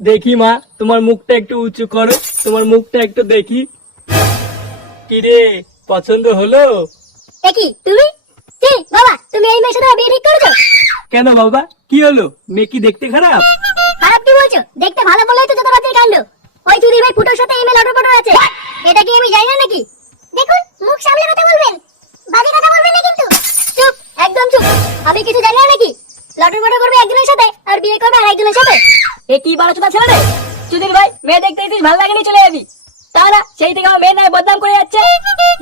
দেখি মা তোমার মুখটা একটু উঁচু করো তোমার মুখটা একটু দেখি। কিরে পছন্দ হলো? কি তুমি? কি বাবা তুমি এই মেয়ের সাথে বিয়ে ঠিক করেছ? কেন বাবা? কি হলো? মেয়ে কি দেখতে খারাপ? খারাপ কি বলছো? দেখতে ভালো বলেই তো যত রাতের কাণ্ড। ওই চুদির ভাই ফুটোর সাথে ইমেল অটো পটো আছে। এটা কি আমি জানি না নাকি? দেখুন মুখ সামলে কথা বলবেন। বাজে কথা বলবেন না কিন্তু। চুপ একদম চুপ। আমি কিছু জানি না নাকি? লটর পটো করবে একজনের সাথে আর বিয়ে করবে আর একজনের সাথে? এ কি বারো চোদা ছেলে রে? সুধীর ভাই মেয়ে দেখতে দিস ভালো লাগেনি চলে যাবি। তা না সেই থেকে আমার মেয়ে নয় বদনাম করে যাচ্ছে।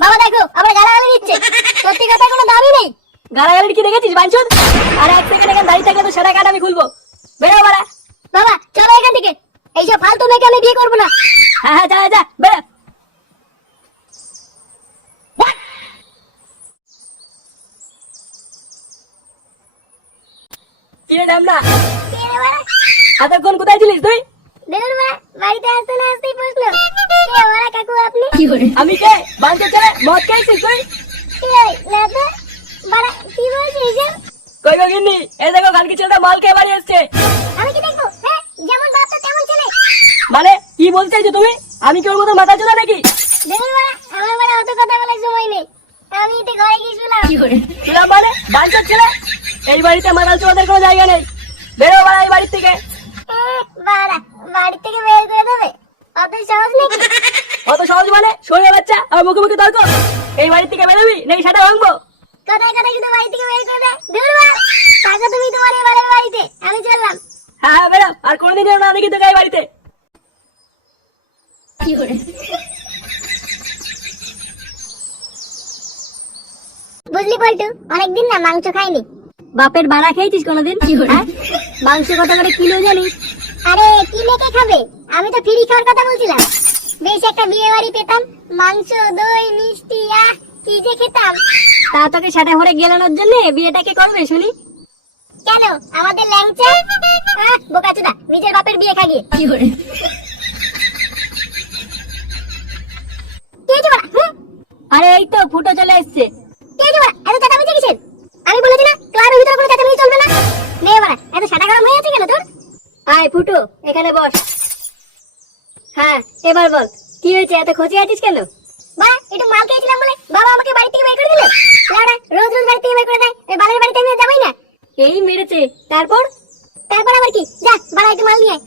বাবা দেখো আমরা গালাগালি দিচ্ছে। সত্যি কথা কোনো দাবি নেই। গালাগালির কি দেখেছিস বাঞ্চুদ? আর এক সেকেন্ড এখানে দাঁড়িয়ে থাকলে তো সেটা কাট আমি খুলবো। বেরো বাড়া। বাবা চলো এখান থেকে। এইসব ফালতু মেয়েকে আমি বিয়ে করব না। হ্যাঁ হ্যাঁ যা যা বেরো। কিরে ডামনা এতক্ষণ কোথায় ছিলিস তুই? বাড়িতে আসতে না আসতেই প্রশ্ন কে ওরা কাকু আপনি আমি কে? বাঞ্চুদ ছেলে? মদ খাইছিস তুই? না তো। বাড়া কি বলছিস কই গো গিন্নি? এই দেখো কালকে ছেলেটা মাল খেয়ে বাড়ি এসছে। আমি কি দেখব? হ্যাঁ যেমন বাপ তো তেমন ছেলে। মানে কি বলতে চাইছো তুমি? আমি কি ওর মতো মাথা চোদা নাকি? দেখুন আমার বাড়া অত কথা বলার সময় নেই। আমি ঘরে ছেলে এই বাড়িতে মাতাল চোদাদের কোনো জায়গা নেই। বেরো বাড়া এই বাড়ির থেকে। বাড়ি থেকে বের করে দেবে? অত সহজ নাকি? অত সহজ মানে? শরীর বাচ্চা আমার মুখে মুখে তর্ক। এই বাড়ির থেকে বেরোবি? নাকি সেটা ভাঙবো। কোথায় কোথায় শুধু বাড়ি থেকে বের করে দেয়? থাকো তুমি তোমার এবারের বাড়িতে। আমি চললাম। হ্যাঁ হ্যাঁ বেরো। আর কোনোদিন না দেখি তোকে এই বাড়িতে। বুঝলি পল্টু অনেকদিন না মাংস খাইনি। বাপের বাড়া খেয়েছিস কোনোদিন? হ্যাঁ? মাংস কত করে কিলো জানিস? আরে কি মেখে খাবে? আমি তো ফ্রি খাওয়ার কথা বলছিলাম। বেশ একটা বিয়ে বাড়ি পেতাম। মাংস দই মিষ্টি আহ কি যে খেতাম। তা তোকে সেটা ভরে গেলানোর জন্য বিয়েটাকে করবে শুনি? কেন? আমাদের ল্যাংচা? বোকাচোদা নিজের বাপের বিয়ে খাগিয়ে। কি হয়েছে আয় ফুটো এখানে বস। হ্যাঁ এবার বল কি হয়েছে? এত খোঁজে আছিস কেন? বা একটু মাল খেয়েছিলাম বলে বাবা আমাকে বাড়ি থেকে বের করে দিল? লাউডা রোজ রোজ বাড়ি থেকে বের করে দেয়। ওই বালের বাড়িতে আমি যাবোই না। এই মেরেছে। তারপর? তারপর আবার কি? যা বাড়া একটু মাল নিয়ে আয়।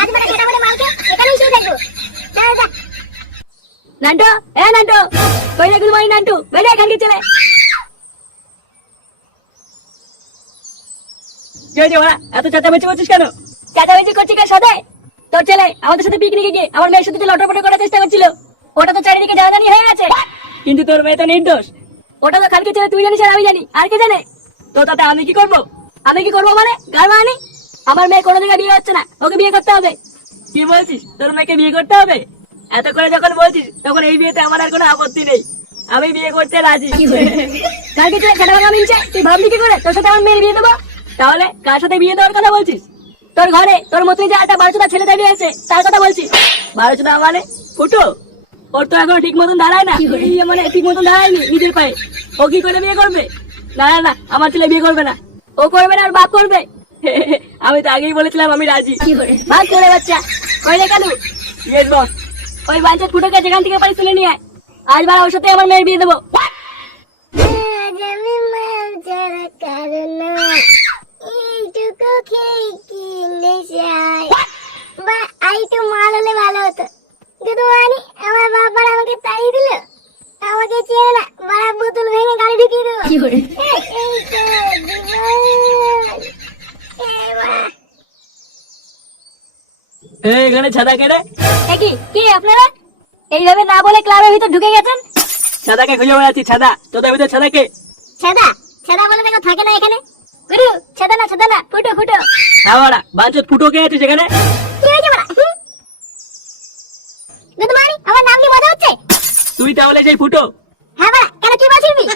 আজ বাড়া সেটা বলে মাল খেয়ে এখানেই শুয়ে থাকব। যা যা নান্টু এ নান্টু কই রে গুলমাই নান্টু। বেরিয়ে এখানকে চলে কি এত চেঁচামেচি করছিস কেন? চেঁচামেচি করছি কার সাথে? তোর ছেলে আমাদের সাথে পিকনিকে গিয়ে আমার মেয়ের সাথে লটরপট করার চেষ্টা করছিল ওটা তো চারিদিকে জানাজানি হয়ে গেছে। কিন্তু তোর মেয়ে তো নির্দোষ। ওটা তো কালকে ছেলে তুই জানিস আর আমি জানি। আর কে জানে? তো তাতে আমি কি করব? আমি কি করব মানে? গার মানি আমার মেয়ে কোনো জায়গায় বিয়ে হচ্ছে না ওকে বিয়ে করতে হবে। কি বলছিস? তোর মেয়েকে বিয়ে করতে হবে? এত করে যখন বলছিস তখন এই বিয়েতে আমার আর কোনো আপত্তি নেই। আমি বিয়ে করতে রাজি। কালকে ছেলে খেটা ভাঙা মিলছে তুই ভাবলি কি করে? তোর সাথে আমার মেয়ের বিয়ে দেবো? তাহলে কার সাথে বিয়ে দেওয়ার কথা বলছিস? তোর ঘরে তোর মতোই যে একটা বারোচোদা ছেলে দাঁড়িয়ে আছে তার কথা বলছিস বারোচোদা মানে ফুটো। ওর তো এখনও ঠিক মতন দাঁড়ায় না। মানে ঠিক মতন দাঁড়ায়নি নিজের পায়ে। ও কি করে বিয়ে করবে? না না না আমার ছেলে বিয়ে করবে না। ও করবে না আর বাপ করবে। আমি তো আগেই বলেছিলাম আমি রাজি। ভাগ করে? বাচ্চা। কই রে কালু? Yes boss. ওই বাঞ্চার ফুটোকে যেখান থেকে পারি তুলে নিয়ে আয়। আজ বার ওর সাথে আমার মেয়ের বিয়ে দেবো আজ আমি মাল ছাড়া কারণ এইটুকু খেয়ে কি নেশায় বা আইটু মাল হলে ভালো হতো কিন্তু মানে আমার বাবার আমাকে তাড়িয়ে দিল আমাকে চেনে না বাড়া বোতল ভেঙে গাড়ি ঢুকিয়ে দেবো। বাড়া এই এখানে ছাদা কেড়ে কি কি আপনারা? এইভাবে না বলে ক্লাবের ভিতর ঢুকে গেছেন? ছাদাকে খুঁজে বেড়াচ্ছি? ছাদা তোদের ভিতরে ছাদাকে ছেদা ছেদা বলে দেখো থাকে না এখানে। গুরু ছেদা না ছেদা না ফুটো ফুটো। হ্যাঁ বাড়া বাঞ্চত ফুটো কে আছে সেখানে কি হয়েছে বাড়া হুম? গুড মর্নিং আমার নাম নিয়ে মজা হচ্ছে তুই তাহলে সেই ফুটো। হ্যাঁ কেন কি বলছিস? তুই?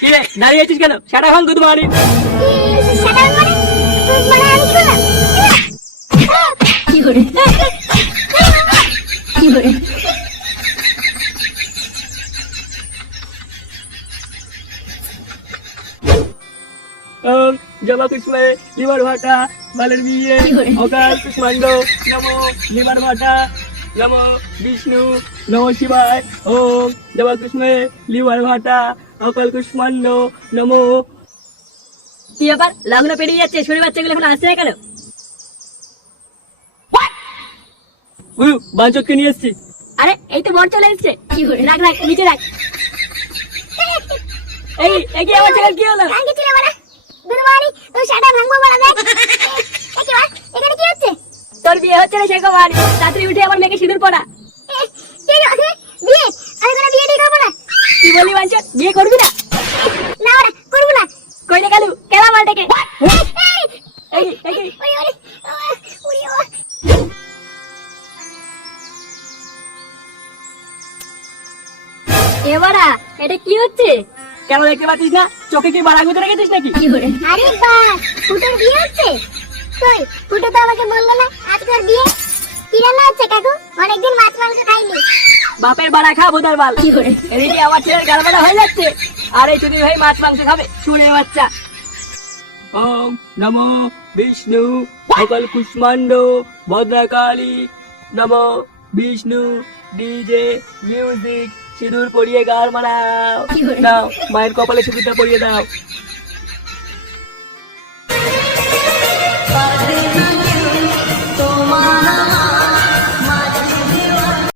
কি রে দাঁড়িয়ে আছিস কেন? সেটা ভাঙ গুড মর্নিং কি সাধারণ মানে মানে আমি কি বললাম কি করে কি করে জবা দেবা লিভার ভাটা বালের বিয়ে অকাল কুষ্মাণ্ড নম লিভার ভাটা নম বিষ্ণু নম শিবায় ওম দেবা কুষ্মে লিভার ভাটা অকাল কুষ্মাণ্ড নম। কি ব্যাপার লগ্ন পেরিয়ে যাচ্ছে শরীর বাচ্চাগুলো এখন আসছে না কেন? গুরু বাঞ্চককে নিয়ে এসছি। আরে এই তো বর চলে এসছে। রাখ রাখ নিচে রাখ। এই এই কি আমার ছেলের কি হলো? কালকে ছিল বলা দুর্বানি ও সাটা ভাঙবো বলা দেখ এখানে কি হচ্ছে? তোর বিয়ে হচ্ছে না সেরকম আর। তাড়াতাড়ি উঠে আমার মেয়েকে সিঁদুর পড়া। কি হলো? বিয়ে? আমি কোনো বিয়ে টিয়ে করব না। কি বললি বাঞ্চ বিয়ে করবি না? না ওরা করব না। কই রে কালু? কেলা মালটাকে? এই, এই এই এই, ওরে ওরে আহ, ওরে ওরে। এবারা এটা কি হচ্ছে? কেন দেখতে পাচ্ছিস না? চোখে কি বাড়া গুঁজে রেখেছিস নাকি? আরে বাস ফুটোর বিয়ে হচ্ছে? কই ফুটো তো আমাকে বলল না? কি রান্না হচ্ছে কাকু? অনেকদিন মাছ মাংস খাইনি। বাপের বাড়া বাল। এদিকে আমার ছেলের গালবাটা হয়ে যাচ্ছে। আর এই চুদির ভাই মাছ মাংস খাবে? শুনে বাচ্চা। ওম নমো বিষ্ণু সকল কুষ্মাণ্ড ভদ্রকালী। নমো বিষ্ণু ডিজে মিউজিক সিঁদুর পরিয়ে গার মারাও নাও মায়ের কপালে সিঁদুরটা পরিয়ে দাও।